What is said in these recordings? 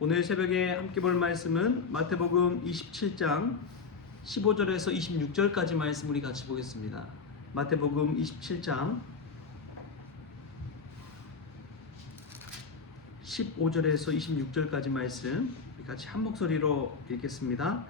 오늘 새벽에 함께 볼 말씀은 마태복음 27장 15절에서 26절까지 말씀 우리 같이 보겠습니다. 마태복음 27장 15절에서 26절까지 말씀 우리 같이 한 목소리로 읽겠습니다.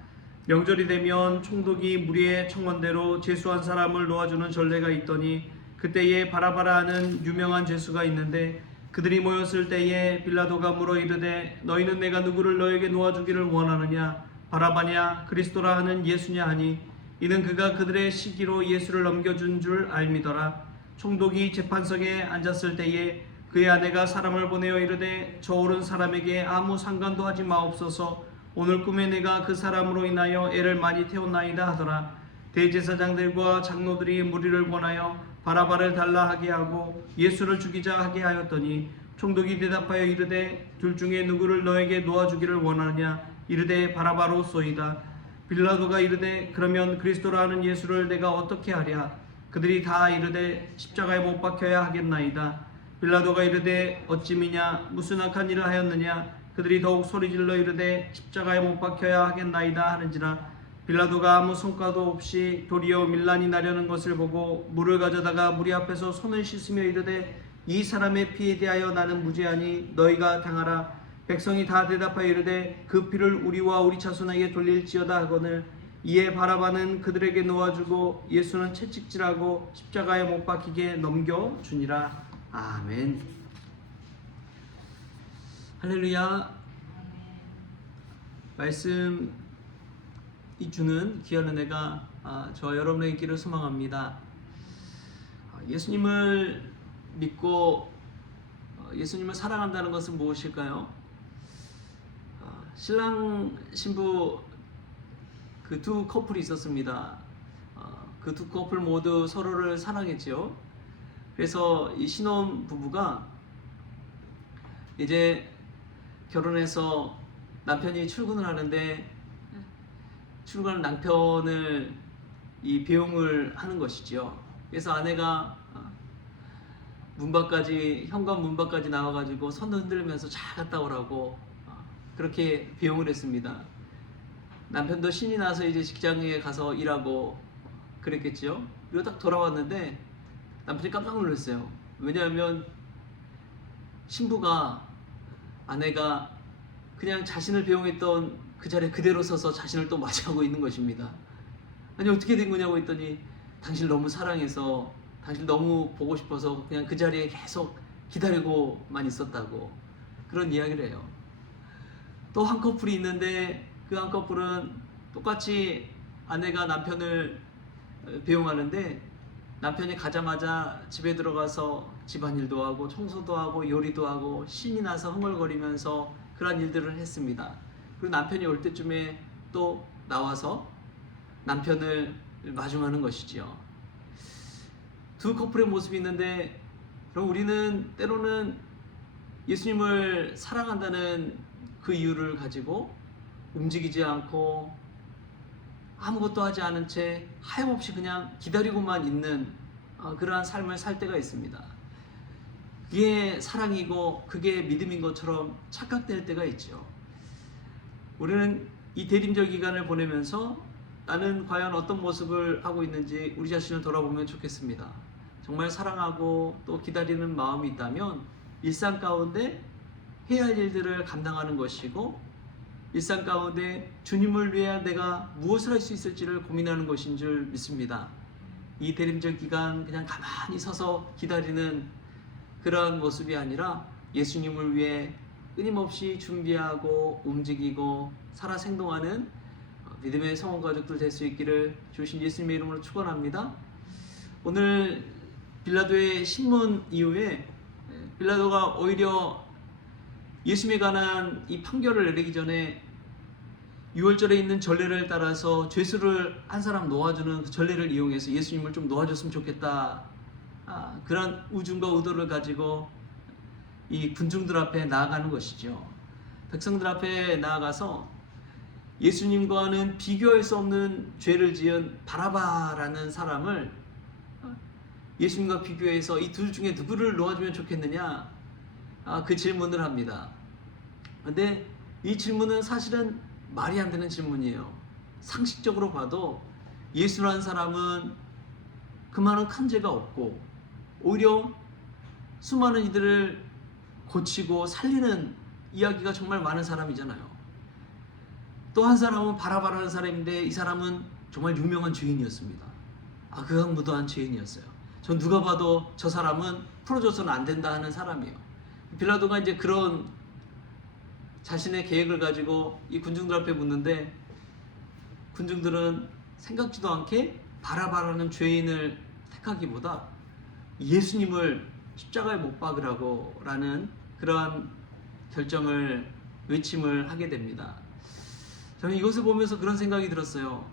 명절이 되면 총독이 무리의 청원대로 죄수한 사람을 놓아주는 전례가 있더니 그때에 바라바라 하는 유명한 죄수가 있는데 그들이 모였을 때에 빌라도가 물어 이르되 너희는 내가 누구를 너에게 놓아주기를 원하느냐 바라바냐 그리스도라 하는 예수냐 하니 이는 그가 그들의 시기로 예수를 넘겨준 줄 알미더라. 총독이 재판석에 앉았을 때에 그의 아내가 사람을 보내어 이르되 저 오른 사람에게 아무 상관도 하지 마옵소서. 오늘 꿈에 내가 그 사람으로 인하여 애를 많이 태웠나이다 하더라. 대제사장들과 장로들이 무리를 권하여 바라바를 달라 하게 하고 예수를 죽이자 하게 하였더니 총독이 대답하여 이르되 둘 중에 누구를 너에게 놓아주기를 원하느냐 이르되 바라바로소이다. 빌라도가 이르되 그러면 그리스도라 하는 예수를 내가 어떻게 하랴. 그들이 다 이르되 십자가에 못 박혀야 하겠나이다. 빌라도가 이르되 어찌미냐 무슨 악한 일을 하였느냐. 그들이 더욱 소리질러 이르되 십자가에 못 박혀야 하겠나이다 하는지라. 빌라도가 아무 성과도 없이 도리어 밀란이 나려는 것을 보고 물을 가져다가 무리 앞에서 손을 씻으며 이르되 이 사람의 피에 대하여 나는 무죄하니 너희가 당하라. 백성이 다 대답하여 이르되 그 피를 우리와 우리 자손에게 돌릴지어다 하거늘 이에 바라바는 그들에게 놓아주고 예수는 채찍질하고 십자가에 못 박히게 넘겨주니라. 아멘. 할렐루야. 말씀 이 주는 귀한 은혜가 저 여러분의 있기를 소망합니다. 예수님을 믿고 예수님을 사랑한다는 것은 무엇일까요? 신랑 신부 그 두 커플이 있었습니다. 그 두 커플 모두 서로를 사랑했죠. 그래서 이 신혼 부부가 이제 결혼해서 남편이 출근을 하는데 출근하는 남편을 이 배웅을 하는 것이죠. 그래서 아내가 현관 문 밖까지 나와가지고 손 흔들면서 잘 갔다 오라고 그렇게 배웅을 했습니다. 남편도 신이 나서 이제 직장에 가서 일하고 그랬겠죠. 그리고 딱 돌아왔는데 남편이 깜짝 놀랐어요. 왜냐하면 신부가 아내가 그냥 자신을 배웅했던 그 자리에 그대로 서서 자신을 또 맞이하고 있는 것입니다. 아니 어떻게 된 거냐고 했더니 당신을 너무 사랑해서 당신을 너무 보고 싶어서 그냥 그 자리에 계속 기다리고만 있었다고 그런 이야기를 해요. 또 한 커플이 있는데 그 한 커플은 똑같이 아내가 남편을 배웅하는데 남편이 가자마자 집에 들어가서 집안일도 하고 청소도 하고 요리도 하고 신이 나서 흥얼거리면서 그런 일들을 했습니다. 그리고 남편이 올 때쯤에 또 나와서 남편을 마중하는 것이지요. 두 커플의 모습이 있는데 그럼 우리는 때로는 예수님을 사랑한다는 그 이유를 가지고 움직이지 않고 아무것도 하지 않은 채 하염없이 그냥 기다리고만 있는 그러한 삶을 살 때가 있습니다. 그게 사랑이고 그게 믿음인 것처럼 착각될 때가 있죠. 우리는 이 대림절 기간을 보내면서 나는 과연 어떤 모습을 하고 있는지 우리 자신을 돌아보면 좋겠습니다. 정말 사랑하고 또 기다리는 마음이 있다면 일상 가운데 해야 할 일들을 감당하는 것이고 일상 가운데 주님을 위해 내가 무엇을 할 수 있을지를 고민하는 것인 줄 믿습니다. 이 대림절 기간 그냥 가만히 서서 기다리는 그러한 모습이 아니라 예수님을 위해 끊임없이 준비하고 움직이고 살아 생동하는 믿음의 성원 가족들 될 수 있기를 주신 예수님의 이름으로 축원합니다. 오늘 빌라도의 신문 이후에 빌라도가 오히려 예수님에 관한 이 판결을 내리기 전에 유월절에 있는 전례를 따라서 죄수를 한 사람 놓아주는 그 전례를 이용해서 예수님을 좀 놓아줬으면 좋겠다. 그런 우중과 의도를 가지고 이 군중들 앞에 나아가는 것이죠. 백성들 앞에 나아가서 예수님과는 비교할 수 없는 죄를 지은 바라바라는 사람을 예수님과 비교해서 이 둘 중에 누구를 놓아주면 좋겠느냐 그 질문을 합니다. 근데 이 질문은 사실은 말이 안 되는 질문이에요. 상식적으로 봐도 예수라는 사람은 그만한 큰 죄가 없고 오히려 수많은 이들을 고치고 살리는 이야기가 정말 많은 사람이잖아요. 또 한 사람은 바라바라는 사람인데 이 사람은 정말 유명한 죄인이었습니다. 극악무도한 죄인이었어요. 전 누가 봐도 저 사람은 풀어줘서는 안 된다 하는 사람이에요. 빌라도가 이제 그런 자신의 계획을 가지고 이 군중들 앞에 묻는데 군중들은 생각지도 않게 바라바라는 죄인을 택하기보다 예수님을 십자가에 못 박으라고 라는 그러한 결정을 외침을 하게 됩니다. 저는 이것을 보면서 그런 생각이 들었어요.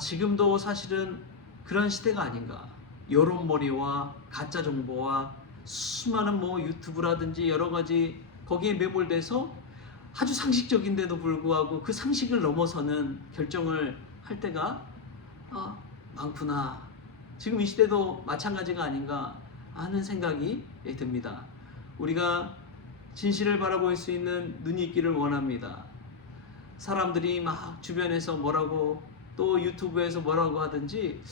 지금도 사실은 그런 시대가 아닌가. 여론몰이와 가짜 정보와 수많은 유튜브라든지 여러 가지 거기에 매몰돼서 아주 상식적인데도 불구하고 그 상식을 넘어서는 결정을 할 때가 많구나. 지금 이 시대도 마찬가지가 아닌가 하는 생각이 듭니다. 우리가 진실을 바라볼 수 있는 눈이 있기를 원합니다. 사람들이 막 주변에서 뭐라고 또 유튜브에서 뭐라고 하든지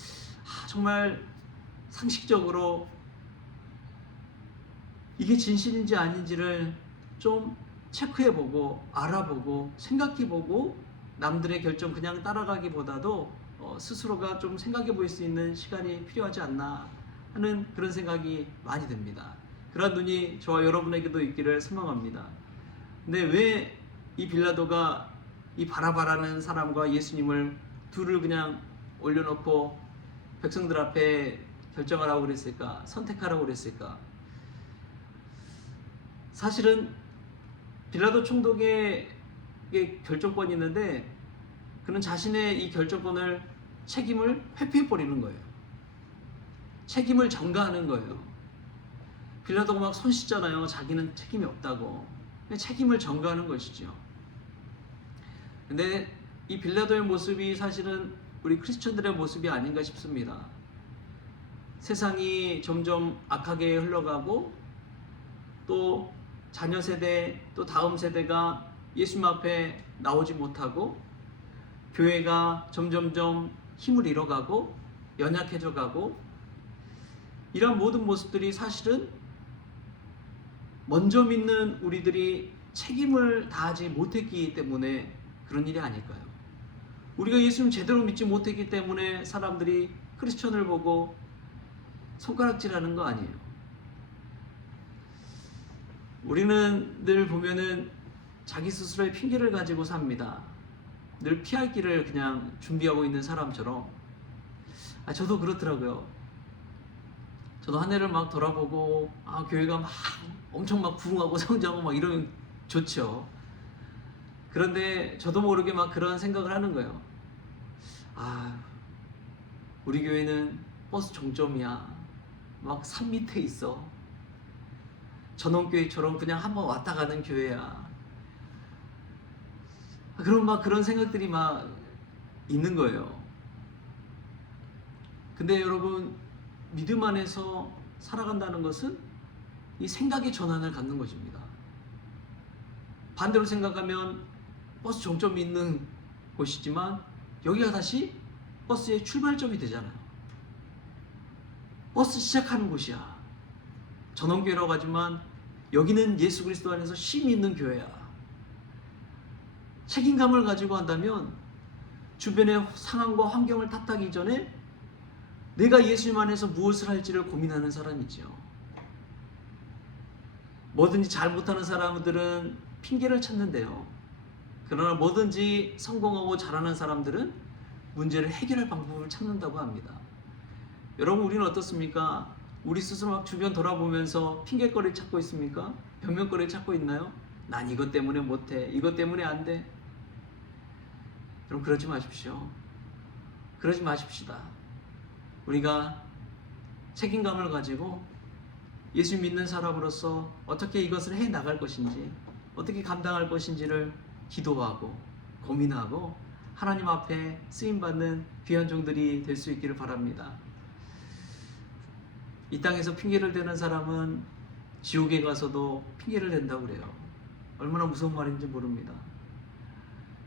정말 상식적으로 이게 진실인지 아닌지를 좀 체크해보고 알아보고 생각해보고 남들의 결정 그냥 따라가기보다도 스스로가 좀 생각해 볼 수 있는 시간이 필요하지 않나 하는 그런 생각이 많이 듭니다. 그런 눈이 저와 여러분에게도 있기를 소망합니다. 근데 왜 이 빌라도가 이 바라바라는 사람과 예수님을 둘을 그냥 올려놓고 백성들 앞에 결정하라고 그랬을까? 선택하라고 그랬을까? 사실은 빌라도 총독의 결정권이 있는데 그는 자신의 이 결정권을 책임을 회피해버리는 거예요. 책임을 전가하는 거예요. 빌라도가 막 손 씻잖아요. 자기는 책임이 없다고. 책임을 전가하는 것이죠. 근데 이 빌라도의 모습이 사실은 우리 크리스천들의 모습이 아닌가 싶습니다. 세상이 점점 악하게 흘러가고 또 자녀 세대 또 다음 세대가 예수님 앞에 나오지 못하고 교회가 점점점 힘을 잃어가고 연약해져 가고 이런 모든 모습들이 사실은 먼저 믿는 우리들이 책임을 다하지 못했기 때문에 그런 일이 아닐까요? 우리가 예수님 제대로 믿지 못했기 때문에 사람들이 크리스천을 보고 손가락질하는 거 아니에요. 우리는 늘 보면은 자기 스스로의 핑계를 가지고 삽니다. 늘 피할 길을 그냥 준비하고 있는 사람처럼. 저도 그렇더라고요. 저도 한 해를 막 돌아보고 교회가 막 엄청 막 부흥하고 성장하고 막 이러면 좋죠. 그런데 저도 모르게 막 그런 생각을 하는 거예요. 우리 교회는 버스 종점이야. 막 산 밑에 있어. 전원교회처럼 그냥 한번 왔다 가는 교회야. 그런 생각들이 막 있는 거예요. 근데 여러분, 믿음 안에서 살아간다는 것은 이 생각의 전환을 갖는 것입니다. 반대로 생각하면 버스 종점이 있는 곳이지만 여기가 다시 버스의 출발점이 되잖아요. 버스 시작하는 곳이야. 전원교회라고 하지만 여기는 예수 그리스도 안에서 힘이 있는 교회야. 책임감을 가지고 한다면 주변의 상황과 환경을 탓하기 전에 내가 예수님 안에서 무엇을 할지를 고민하는 사람이죠. 뭐든지 잘 못하는 사람들은 핑계를 찾는데요. 그러나 뭐든지 성공하고 잘하는 사람들은 문제를 해결할 방법을 찾는다고 합니다. 여러분, 우리는 어떻습니까? 우리 스스로 막 주변 돌아보면서 핑계거리를 찾고 있습니까? 변명거리를 찾고 있나요? 난 이것 때문에 못해. 이것 때문에 안 돼. 여러분, 그러지 마십시오. 그러지 마십시다. 우리가 책임감을 가지고 예수 믿는 사람으로서 어떻게 이것을 해 나갈 것인지, 어떻게 감당할 것인지를 기도하고 고민하고 하나님 앞에 쓰임받는 귀한 종들이 될 수 있기를 바랍니다. 이 땅에서 핑계를 대는 사람은 지옥에 가서도 핑계를 댄다고 그래요. 얼마나 무서운 말인지 모릅니다.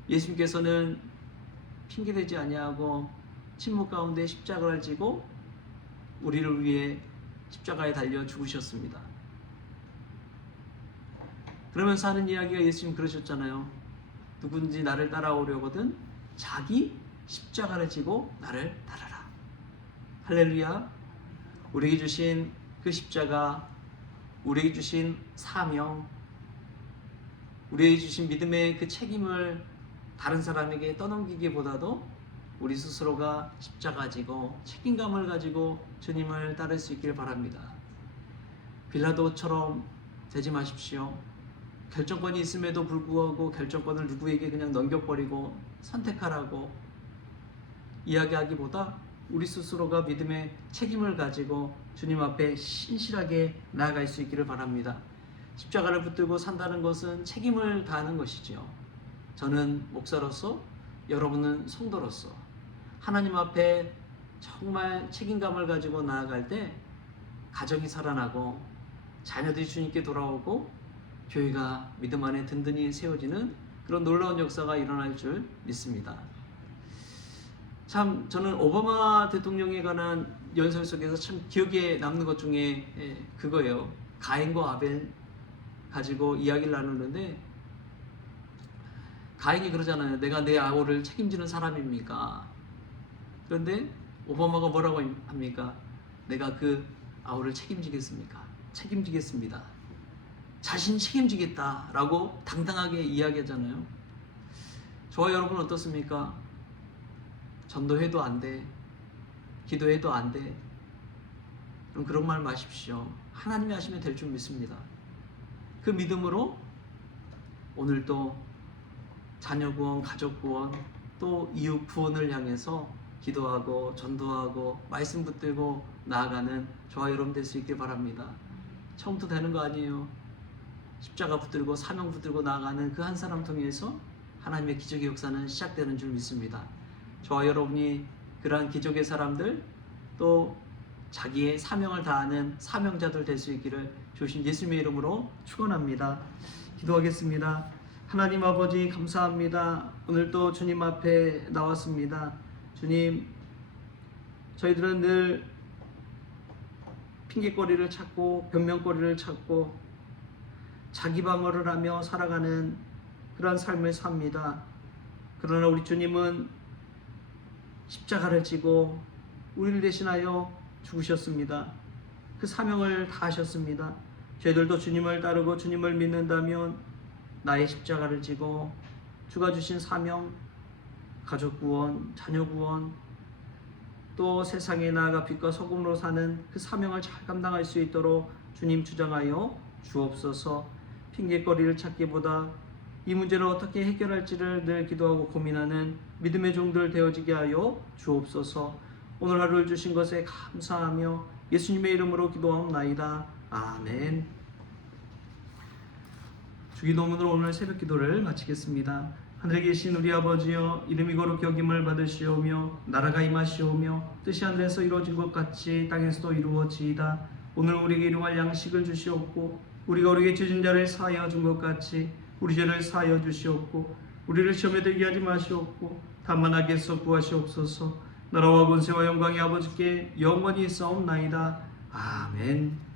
예수님께서는 핑계대지 아니하고 침묵 가운데 십자가를 지고 우리를 위해 십자가에 달려 죽으셨습니다. 그러면서 하는 이야기가 예수님 그러셨잖아요. 누군지 나를 따라오려거든 자기 십자가를 지고 나를 따르라. 할렐루야. 우리에게 주신 그 십자가, 우리에게 주신 사명, 우리에게 주신 믿음의 그 책임을 다른 사람에게 떠넘기기보다도 우리 스스로가 십자가 지고 책임감을 가지고 주님을 따를 수 있기를 바랍니다. 빌라도처럼 되지 마십시오. 결정권이 있음에도 불구하고 결정권을 누구에게 그냥 넘겨버리고 선택하라고 이야기하기보다 우리 스스로가 믿음의 책임을 가지고 주님 앞에 신실하게 나아갈 수 있기를 바랍니다. 십자가를 붙들고 산다는 것은 책임을 다하는 것이지요. 저는 목사로서, 여러분은 성도로서 하나님 앞에 정말 책임감을 가지고 나아갈 때 가정이 살아나고 자녀들이 주님께 돌아오고 교회가 믿음 안에 든든히 세워지는 그런 놀라운 역사가 일어날 줄 믿습니다. 참 저는 오바마 대통령에 관한 연설 속에서 참 기억에 남는 것 중에 그거예요. 가인과 아벨 가지고 이야기를 나누는데 가인이 그러잖아요. 내가 내 아우를 책임지는 사람입니까? 그런데 오바마가 뭐라고 합니까? 내가 그 아우를 책임지겠습니까? 책임지겠습니다. 자신 책임지겠다라고 당당하게 이야기하잖아요. 저와 여러분 어떻습니까? 전도해도 안 돼. 기도해도 안 돼. 그럼 그런 말 마십시오. 하나님이 하시면 될 줄 믿습니다. 그 믿음으로 오늘도 자녀 구원, 가족 구원, 또 이웃 구원을 향해서 기도하고 전도하고 말씀 붙들고 나아가는 저와 여러분 될 수 있길 바랍니다. 처음부터 되는 거 아니에요. 십자가 붙들고 사명 붙들고 나아가는 그 한 사람 통해서 하나님의 기적의 역사는 시작되는 줄 믿습니다. 저와 여러분이 그러한 기적의 사람들, 또 자기의 사명을 다하는 사명자들 될 수 있기를 주신 예수님의 이름으로 축원합니다. 기도하겠습니다. 하나님 아버지 감사합니다. 오늘도 주님 앞에 나왔습니다. 주님, 저희들은 늘 핑계거리를 찾고 변명거리를 찾고 자기 방어를 하며 살아가는 그러한 삶을 삽니다. 그러나 우리 주님은 십자가를 지고 우리를 대신하여 죽으셨습니다. 그 사명을 다하셨습니다. 저희들도 주님을 따르고 주님을 믿는다면 나의 십자가를 지고 주가 주신 사명, 가족 구원, 자녀 구원, 또 세상에 나아가 빛과 소금으로 사는 그 사명을 잘 감당할 수 있도록 주님 주장하여 주옵소서. 핑계거리를 찾기보다 이 문제를 어떻게 해결할지를 늘 기도하고 고민하는 믿음의 종들 되어지게 하여 주옵소서. 오늘 하루를 주신 것에 감사하며 예수님의 이름으로 기도하옵나이다. 아멘. 주기도문으로 오늘 새벽 기도를 마치겠습니다. 하늘에 계신 우리 아버지여, 이름이 거룩히 여김을 받으시오며 나라가 임하시오며 뜻이 하늘에서 이루어진 것 같이 땅에서도 이루어지이다. 오늘 우리에게 일용할 양식을 주시옵고 우리가 우리에게 죄진 자를 사하여 준 것 같이 우리 죄를 사하여 주시옵고 우리를 시험에 들게 하지 마시옵고 다만 악에서 구하시옵소서. 나라와 권세와 영광이 아버지께 영원히 있사옵나이다. 아멘.